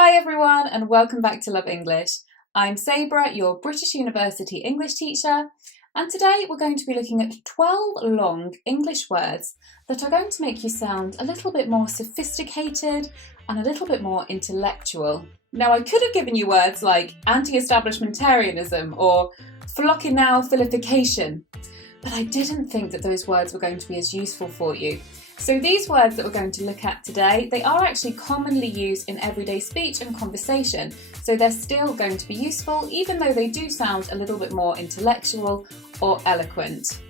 Hi everyone and welcome back to Love English. I'm Sabrah, your British University English teacher, and today we're going to be looking at 12 long English words that are going to make you sound a little bit more sophisticated and a little bit more intellectual. Now I could have given you words like anti-establishmentarianism or flockinau-filification, but I didn't think that those words were going to be as useful for you. So these words that we're going to look at today, they are actually commonly used in everyday speech and conversation, so they're still going to be useful even though they do sound a little bit more intellectual or eloquent.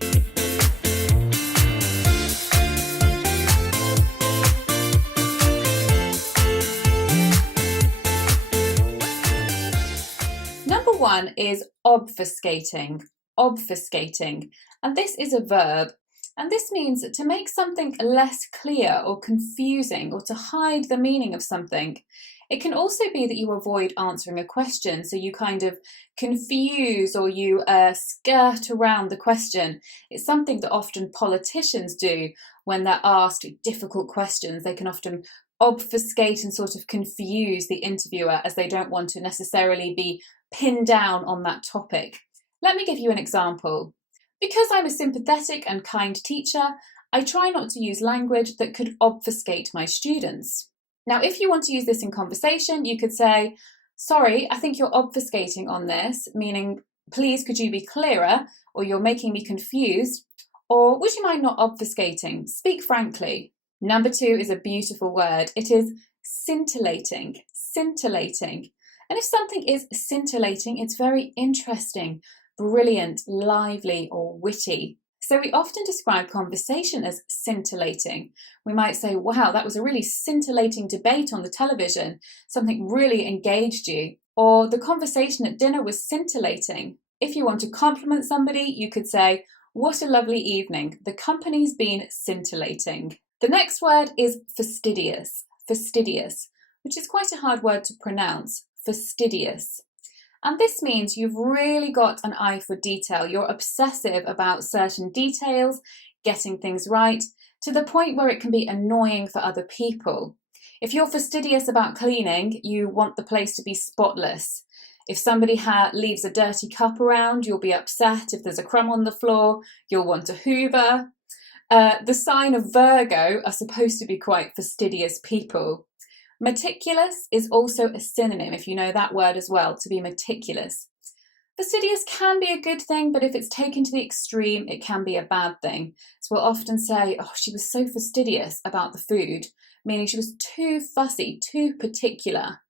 Number one is obfuscating. Obfuscating, and this is a verb. And this means to make something less clear or confusing or to hide the meaning of something. It can also be that you avoid answering a question, so you kind of confuse or you skirt around the question. It's something that often politicians do when they're asked difficult questions. They can often obfuscate and sort of confuse the interviewer as they don't want to necessarily be pinned down on that topic. Let me give you an example. Because I'm a sympathetic and kind teacher, I try not to use language that could obfuscate my students. Now, if you want to use this in conversation, you could say, sorry, I think you're obfuscating on this, meaning, please could you be clearer, or you're making me confused, or would you mind not obfuscating? Speak frankly. Number two is a beautiful word. It is scintillating, scintillating. And if something is scintillating, it's very interesting, brilliant, lively, or witty. So we often describe conversation as scintillating. We might say, wow, that was a really scintillating debate on the television. Something really engaged you. Or the conversation at dinner was scintillating. If you want to compliment somebody, you could say, what a lovely evening. The company's been scintillating. The next word is fastidious. Fastidious, which is quite a hard word to pronounce. Fastidious. And this means you've really got an eye for detail. You're obsessive about certain details, getting things right, to the point where it can be annoying for other people. If you're fastidious about cleaning, you want the place to be spotless. If somebody leaves a dirty cup around, you'll be upset. If there's a crumb on the floor, you'll want to hoover. The sign of Virgo are supposed to be quite fastidious people. Meticulous is also a synonym, if you know that word as well, to be meticulous. Fastidious can be a good thing, but if it's taken to the extreme, it can be a bad thing. So we'll often say, oh, she was so fastidious about the food, meaning she was too fussy, too particular.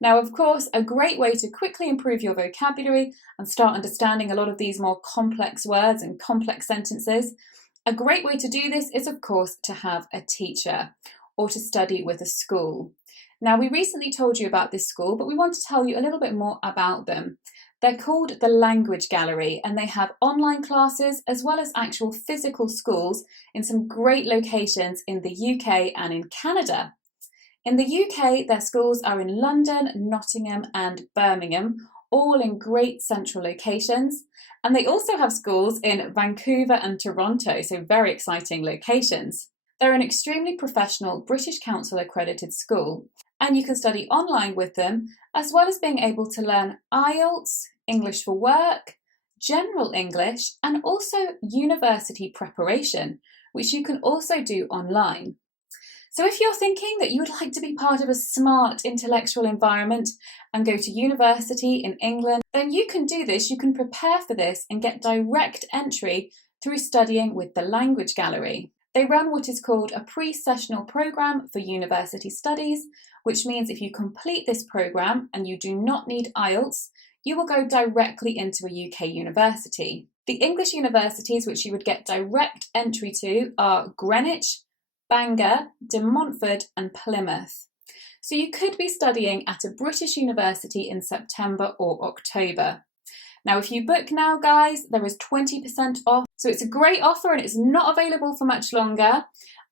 Now, of course, a great way to quickly improve your vocabulary and start understanding a lot of these more complex words and complex sentences, a great way to do this is, of course, to have a teacher or to study with a school. Now, we recently told you about this school, but we want to tell you a little bit more about them. They're called the Language Gallery, and they have online classes as well as actual physical schools in some great locations in the UK and in Canada. In the UK, their schools are in London, Nottingham and Birmingham, all in great central locations. And they also have schools in Vancouver and Toronto, so very exciting locations. They're an extremely professional British Council accredited school, and you can study online with them, as well as being able to learn IELTS, English for work, general English, and also university preparation, which you can also do online. So if you're thinking that you would like to be part of a smart intellectual environment and go to university in England, then you can do this. You can prepare for this and get direct entry through studying with the Language Gallery. They run what is called a pre-sessional programme for university studies, which means if you complete this programme and you do not need IELTS, you will go directly into a UK university. The English universities which you would get direct entry to are Greenwich, Bangor, De Montfort and Plymouth. So you could be studying at a British university in September or October. Now, if you book now, guys, there is 20% off. So it's a great offer and it's not available for much longer.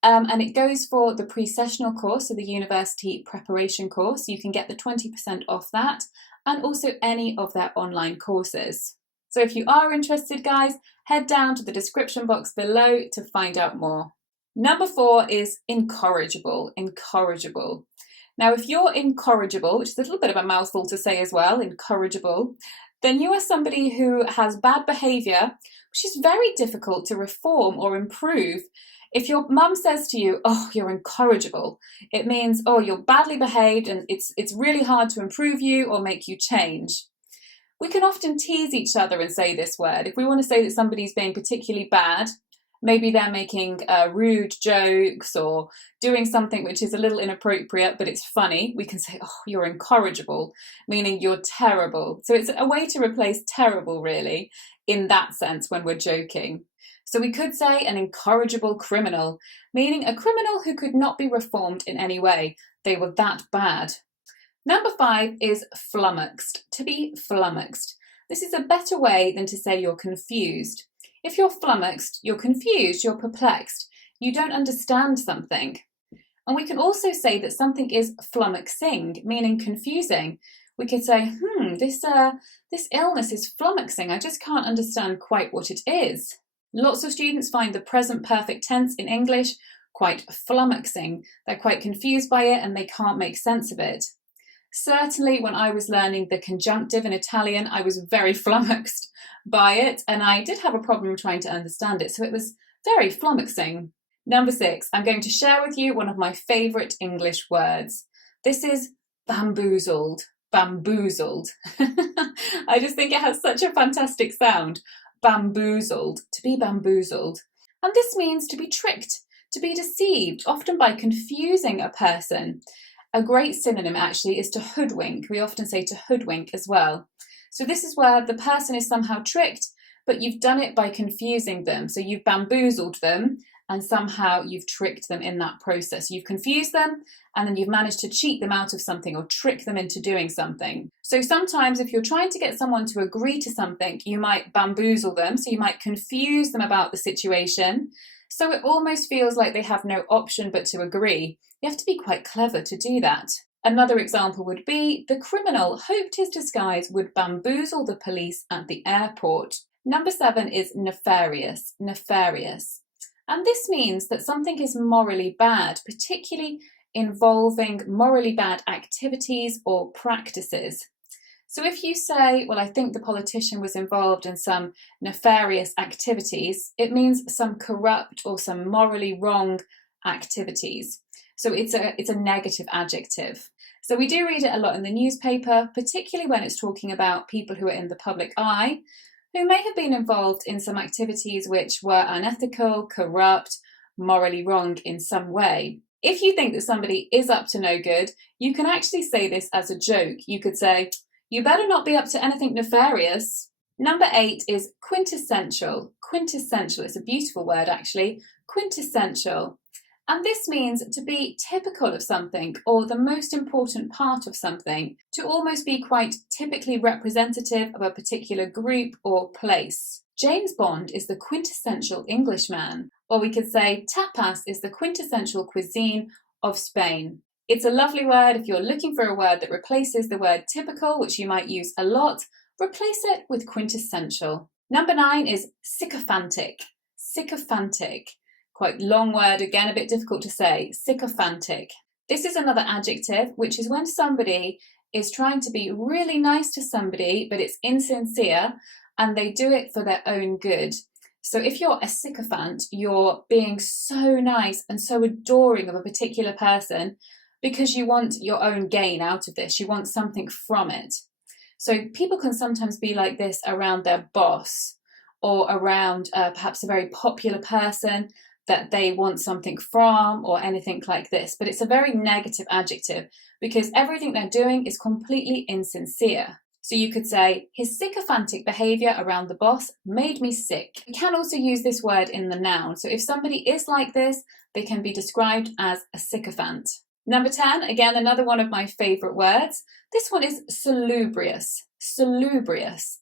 And it goes for the pre-sessional course, so the university preparation course. You can get the 20% off that and also any of their online courses. So if you are interested, guys, head down to the description box below to find out more. Number 4 is incorrigible, incorrigible. Now, if you're incorrigible, which is a little bit of a mouthful to say as well, incorrigible, then you are somebody who has bad behaviour, which is very difficult to reform or improve. If your mum says to you, oh, you're incorrigible, it means, oh, you're badly behaved and it's really hard to improve you or make you change. We can often tease each other and say this word. If we want to say that somebody's being particularly bad, maybe they're making rude jokes or doing something which is a little inappropriate, but it's funny, we can say, oh, you're incorrigible, meaning you're terrible. So it's a way to replace terrible, really, in that sense when we're joking. So we could say an incorrigible criminal, meaning a criminal who could not be reformed in any way. They were that bad. Number 5 is flummoxed, to be flummoxed. This is a better way than to say you're confused. If you're flummoxed, you're confused, you're perplexed, you don't understand something. And we can also say that something is flummoxing, meaning confusing. We could say, this illness is flummoxing, I just can't understand quite what it is. Lots of students find the present perfect tense in English quite flummoxing. They're quite confused by it and they can't make sense of it. Certainly when I was learning the conjunctive in Italian, I was very flummoxed by it and I did have a problem trying to understand it, so it was very flummoxing. Number 6, I'm going to share with you one of my favourite English words. This is bamboozled. Bamboozled. I just think it has such a fantastic sound. Bamboozled, to be bamboozled. And this means to be tricked, to be deceived, often by confusing a person. A great synonym actually is to hoodwink. We often say to hoodwink as well. So this is where the person is somehow tricked, but you've done it by confusing them. So you've bamboozled them and somehow you've tricked them in that process. You've confused them and then you've managed to cheat them out of something or trick them into doing something. So sometimes if you're trying to get someone to agree to something, you might bamboozle them. So you might confuse them about the situation. So it almost feels like they have no option but to agree. You have to be quite clever to do that. Another example would be, the criminal hoped his disguise would bamboozle the police at the airport. Number 7 is nefarious, nefarious. And this means that something is morally bad, particularly involving morally bad activities or practices. So if you say, well, I think the politician was involved in some nefarious activities, it means some corrupt or some morally wrong activities. So it's a negative adjective. So we do read it a lot in the newspaper, particularly when it's talking about people who are in the public eye, who may have been involved in some activities which were unethical, corrupt, morally wrong in some way. If you think that somebody is up to no good, you can actually say this as a joke. You could say, you better not be up to anything nefarious. Number 8 is quintessential. Quintessential, it's a beautiful word actually. Quintessential. And this means to be typical of something or the most important part of something, to almost be quite typically representative of a particular group or place. James Bond is the quintessential Englishman, or we could say tapas is the quintessential cuisine of Spain. It's a lovely word. If you're looking for a word that replaces the word typical, which you might use a lot, replace it with quintessential. Number 9 is sycophantic. Sycophantic. Quite long word, again a bit difficult to say, sycophantic. This is another adjective, which is when somebody is trying to be really nice to somebody, but it's insincere, and they do it for their own good. So if you're a sycophant, you're being so nice and so adoring of a particular person because you want your own gain out of this, you want something from it. So people can sometimes be like this around their boss or around perhaps a very popular person that they want something from or anything like this. But it's a very negative adjective because everything they're doing is completely insincere. So you could say, his sycophantic behaviour around the boss made me sick. You can also use this word in the noun. So if somebody is like this, they can be described as a sycophant. Number 10, again, another one of my favourite words. This one is salubrious. Salubrious.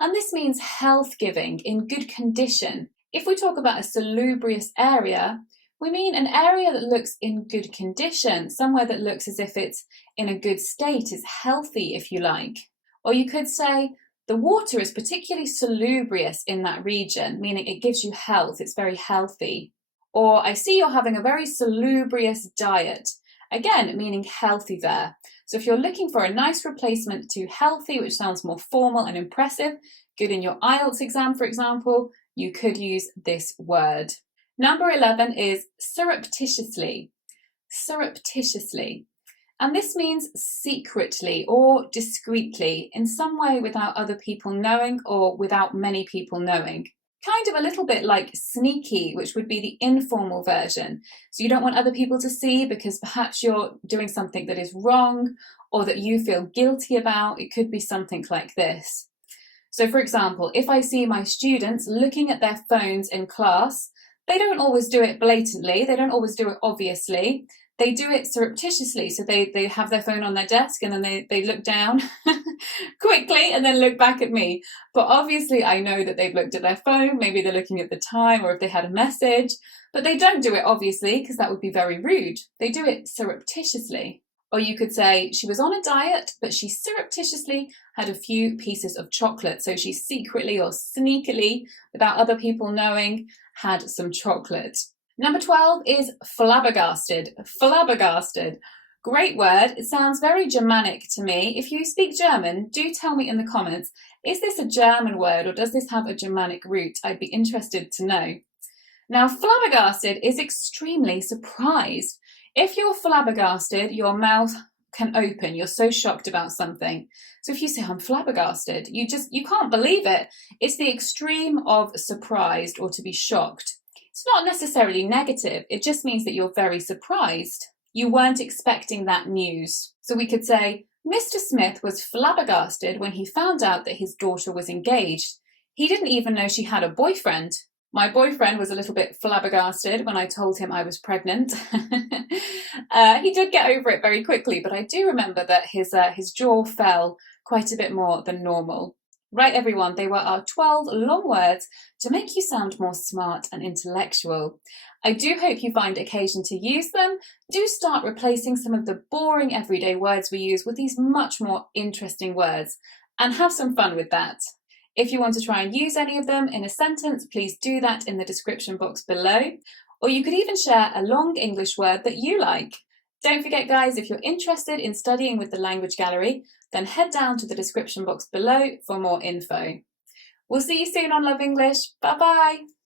And this means health-giving, in good condition. If we talk about a salubrious area, we mean an area that looks in good condition, somewhere that looks as if it's in a good state, is healthy, if you like. Or you could say, the water is particularly salubrious in that region, meaning it gives you health, it's very healthy. Or I see you're having a very salubrious diet. Again, meaning healthy there. So if you're looking for a nice replacement to healthy, which sounds more formal and impressive, good in your IELTS exam, for example, you could use this word. Number 11 is surreptitiously. Surreptitiously. And this means secretly or discreetly, in some way without other people knowing or without many people knowing. Kind of a little bit like sneaky, which would be the informal version. So you don't want other people to see because perhaps you're doing something that is wrong or that you feel guilty about. It could be something like this. So for example, if I see my students looking at their phones in class, they don't always do it blatantly, they don't always do it obviously, they do it surreptitiously. So they have their phone on their desk and then they look down quickly and then look back at me. But obviously I know that they've looked at their phone, maybe they're looking at the time or if they had a message, but they don't do it obviously because that would be very rude. They do it surreptitiously. Or you could say she was on a diet, but she surreptitiously had a few pieces of chocolate. So she secretly or sneakily, without other people knowing, had some chocolate. Number 12 is flabbergasted. Flabbergasted. Great word. It sounds very Germanic to me. If you speak German, do tell me in the comments, is this a German word or does this have a Germanic root? I'd be interested to know. Now, flabbergasted is extremely surprised. If you're flabbergasted, your mouth can open. You're so shocked about something. So if you say, I'm flabbergasted, you can't believe it. It's the extreme of surprised or to be shocked. It's not necessarily negative. It just means that you're very surprised. You weren't expecting that news. So we could say, Mr. Smith was flabbergasted when he found out that his daughter was engaged. He didn't even know she had a boyfriend. My boyfriend was a little bit flabbergasted when I told him I was pregnant. He did get over it very quickly, but I do remember that his jaw fell quite a bit more than normal. Right, everyone, they were our 12 long words to make you sound more smart and intellectual. I do hope you find occasion to use them. Do start replacing some of the boring everyday words we use with these much more interesting words, and have some fun with that. If you want to try and use any of them in a sentence, please do that in the description box below. Or you could even share a long English word that you like. Don't forget, guys, if you're interested in studying with the Language Gallery, then head down to the description box below for more info. We'll see you soon on Love English. Bye-bye.